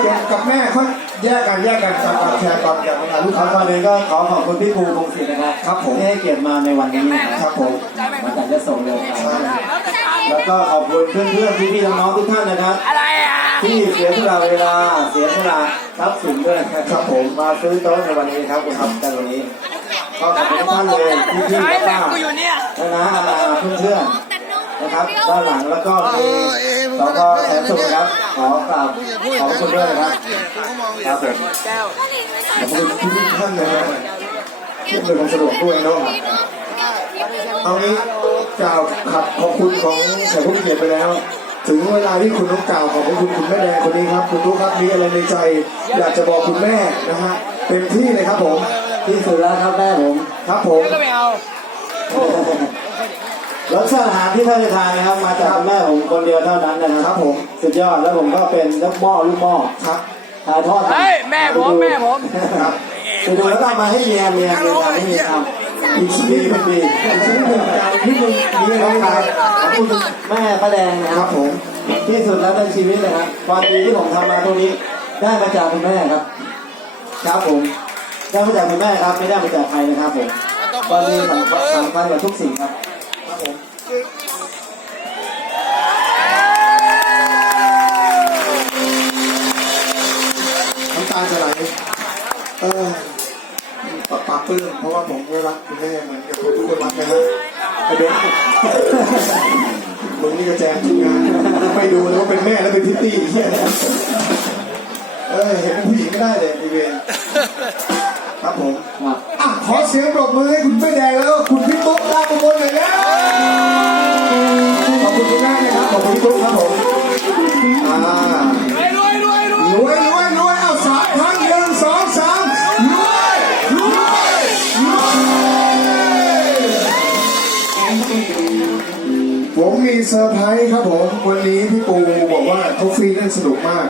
เดี๋ยวกับแม่เขาแยกกันแยกกันกับกับแชร์ก่อนกับลูกค้าบก่อนอื่นก็ขอขอบคุณพี่ปูพงศิษฐ์นะครับครับผมที่ให้เกียรติมาในวันนี้นะครับผมมาจากจะส่งเร็วแล้วก็ขอบคุณเพื่อนๆพี่ๆน้องๆทุกท่านนะครับที่เสียสละเวลาเสียสละทรัพย์สินด้วยนะครับผมมาซื้อโต๊ะในวันนี้ครับครับแต่วันนี้ก็ขอบคุณท่านเลยพี่ๆไอ้แม่ป้ากูอยู่เนี่ยๆนะนะเพื่อนๆ นะครับ ด้านหลังแล้วก็มีสกแสนสุขครับ ขอกราบขอบคุณด้วยนะครับครับผมขอบคุณทุกท่านนะฮะที่อำนวยความสะดวกด้วยเนาะเอางี้กล่าวขับขอบคุณของแขกผู้มีเกียรติไปแล้ว ถึงเวลาที่คุณต้องกล่าวขอบคุณคุณแม่แดงคนนี้ครับ คุณทุกครับมีอะไรในใจ อยากจะบอกคุณแม่นะฮะเต็มที่เลยครับผมที่สุดแล้วครับแม่ผมครับผมก็ไม่เอา รสชาติอาหารที่ท่านจะทานนะครับ มาจากคุณแม่ผมคนเดียวเท่านั้นนะครับครับผมสุดยอดแล้วผมก็เป็นลูกหม้อลูกหม้อครับ ถ่ายทอดเฮ้ยแม่ผมแม่ผม ครับไปดูแล้วก็เอามาให้เมียเมียเมียทำให้เมียทำอีกชิ้นนี้เป็นปีชิ้นหนึ่งจานที่หนึ่งมีอะไรครับขอบคุณแม่ป้าแดงนะคครัรับบ ผมที่สุดแล้วในชีวิตนะครับ ความดีที่ผมทำมาตรงนี้ ได้มาจากคุณแม่ครับ ครับผม ได้มาจากคุณแม่ครับ ไม่ได้มาจากใครนะครับผมความดีสำคัญสำคัญกว่าทุกสิ่งครับ ครับผมน้ำตาจะไหลเออปะปากปลื้มเพราะว่าผมก็รักคุณแม่เหมือนกับทุกคนรักนะฮะไอเบนมึงนี่ก็แจมทุกงานไปดูแล้วว่าเป็นแม่แล้วเป็นพิตตี้เฮียเออเห็นเป็นผู้หญิงไม่ได้เลยอีเวน ครับผมครับอะขอเสียงปรบมือให้คุณแม่แดงแล้วก็คุณพี่ตุ๊กดาวประมวลหน่อยแล้วขอบคุณคุณแม่นะครับขอบคุณพี่ตุ๊กครับผมอ่ารวยรวยรวยรวยรวยรวยรวยเอาสามครั้งหนึ่งสองสามรวยรวยรวยผมมีเซอร์ไพรส์ครับผมวันนี้พี่ปูบอกว่าเขาฟรีเล่นสนุกมาก